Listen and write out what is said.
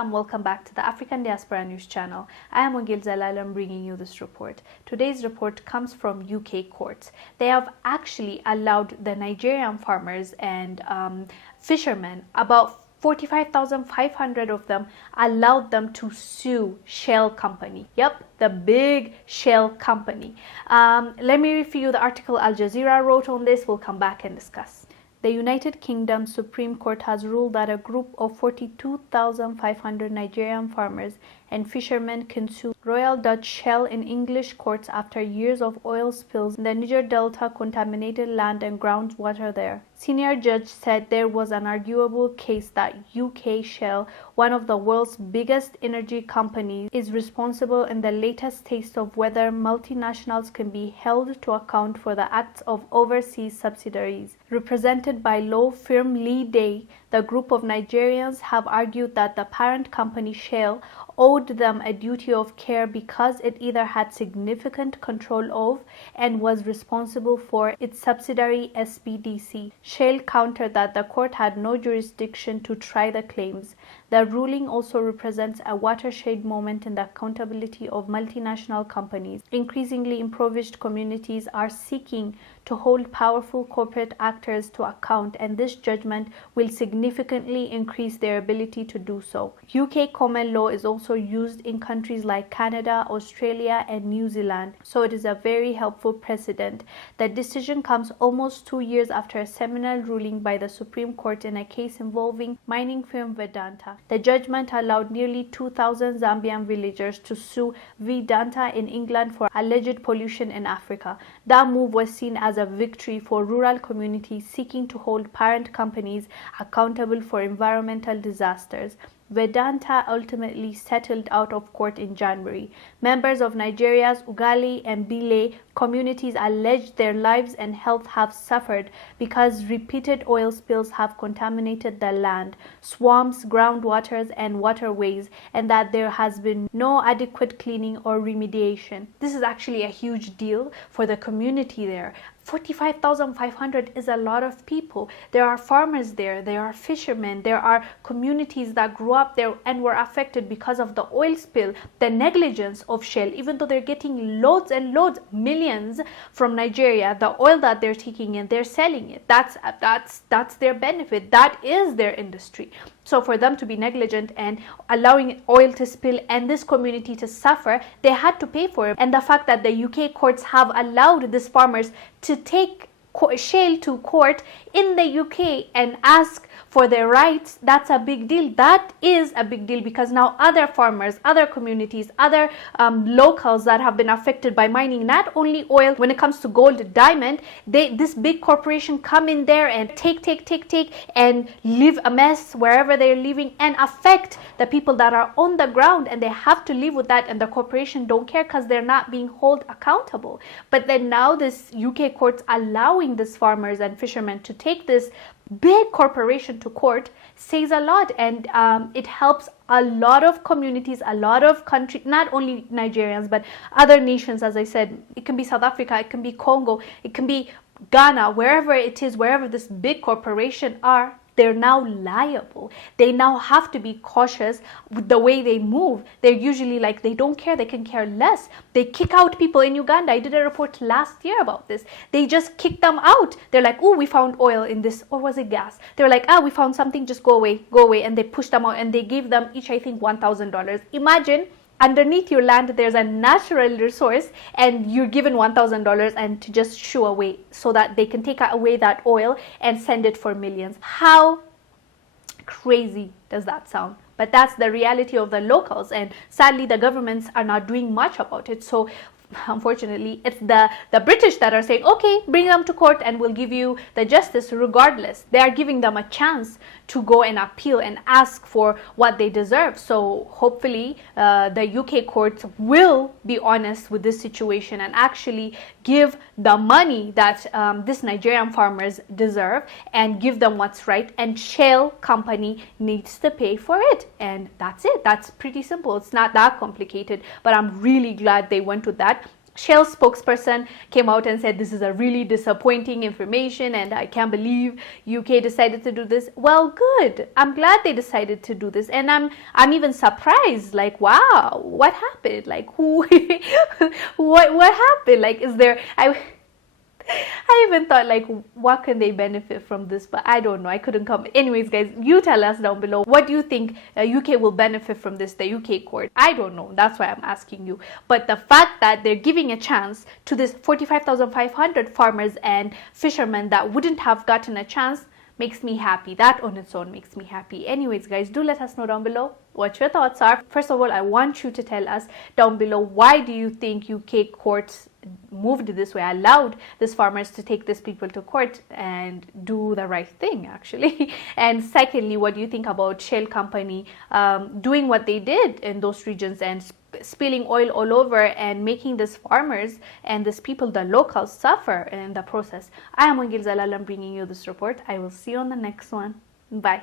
and welcome back to the African Diaspora News channel. I am Wangil Zalalam bringing you this report. Today's report comes from UK courts. They have actually allowed the Nigerian farmers and fishermen, about 45,500 of them, allowed them to sue Shell Company. Yep, the big Shell Company. Let me read you the article Al Jazeera wrote on this. We'll come back and discuss. The United Kingdom Supreme Court has ruled that a group of 42,500 Nigerian farmers and fishermen can sue Royal Dutch Shell in English courts after years of oil spills in the Niger Delta contaminated land and groundwater there. Senior judge said there was an arguable case that UK Shell, one of the world's biggest energy companies, is responsible in the latest taste of whether multinationals can be held to account for the acts of overseas subsidiaries. Represented by law firm Lee Day, the group of Nigerians have argued that the parent company Shell owed them a duty of care because it either had significant control of and was responsible for its subsidiary SPDC. Shell countered that the court had no jurisdiction to try the claims. The ruling also represents a watershed moment in the accountability of multinational companies. Increasingly impoverished communities are seeking to hold powerful corporate actors to account, and this judgment will significantly increase their ability to do so. UK common law is also used in countries like Canada, Australia, and New Zealand, so it is a very helpful precedent. The decision comes almost 2 years after a seminal ruling by the Supreme Court in a case involving mining firm Vedanta. The judgment allowed nearly 2,000 Zambian villagers to sue Vedanta in England for alleged pollution in Africa. That move was seen as a victory for rural communities seeking to hold parent companies accountable for environmental disasters. Vedanta ultimately settled out of court in January. Members of Nigeria's Ugali and Bile communities alleged their lives and health have suffered because repeated oil spills have contaminated the land, swamps, groundwaters, and waterways, and that there has been no adequate cleaning or remediation. This is actually a huge deal for the community there. 45,500 is a lot of people. There are farmers there, there are fishermen, there are communities that grew up there and were affected because of the oil spill, the negligence of Shell. Even though they're getting loads and loads, millions from Nigeria, the oil that they're taking in, they're selling it. That's their benefit. That is their industry. So for them to be negligent and allowing oil to spill and this community to suffer, they had to pay for it. And the fact that the UK courts have allowed these farmers to take Shell to court in the UK and ask for their rights, that's a big deal. That is a big deal because now other farmers, other communities, other locals that have been affected by mining, not only oil, when it comes to gold, diamond, this big corporation come in there and take and leave a mess wherever they're living and affect the people that are on the ground, and they have to live with that, and the corporation don't care because they're not being held accountable. But then now this UK courts allowing these farmers and fishermen to take this big corporation to court says a lot, and it helps a lot of communities, a lot of countries, not only Nigerians but other nations. As I said, it can be South Africa, it can be Congo, it can be Ghana, wherever it is, wherever this big corporation are, they're now liable. They now have to be cautious with the way they move. They're usually like, they don't care, they can care less. They kick out people in Uganda. I did a report last year about this. They just kick them out. They're like, oh, we found oil in this, or was it gas? They're like, we found something, just go away. And they push them out, and they gave them each, I think, $1,000. Imagine, underneath your land there's a natural resource and you're given $1,000 and to just shoo away so that they can take away that oil and send it for millions. How crazy does that sound? But that's the reality of the locals, and sadly the governments are not doing much about it. So unfortunately, it's the British that are saying, okay, bring them to court and we'll give you the justice regardless. They are giving them a chance to go and appeal and ask for what they deserve. So hopefully the UK courts will be honest with this situation and actually give the money that this Nigerian farmers deserve and give them what's right, and Shell Company needs to pay for it. And that's it. That's pretty simple. It's not that complicated, but I'm really glad they went with that. Shell spokesperson came out and said this is a really disappointing information and I can't believe UK decided to do this. Well, good. I'm glad they decided to do this, and I'm even surprised. Like, wow, what happened? Like, who what happened? Like, is there I even thought, like, what can they benefit from this? But I don't know. I couldn't come. Anyways, guys, you tell us down below. What do you think UK will benefit from this, the UK court? I don't know. That's why I'm asking you. But the fact that they're giving a chance to this 45,500 farmers and fishermen that wouldn't have gotten a chance makes me happy. That on its own makes me happy. Anyways, guys, do let us know down below what your thoughts are. First of all, I want you to tell us down below, why do you think UK courts moved this way, allowed these farmers to take these people to court and do the right thing, actually? And secondly, what do you think about Shell company doing what they did in those regions and spilling oil all over and making these farmers and these people, the locals, suffer in the process? I am Wangil Zalalam bringing you this report. I will see you on the next one. Bye.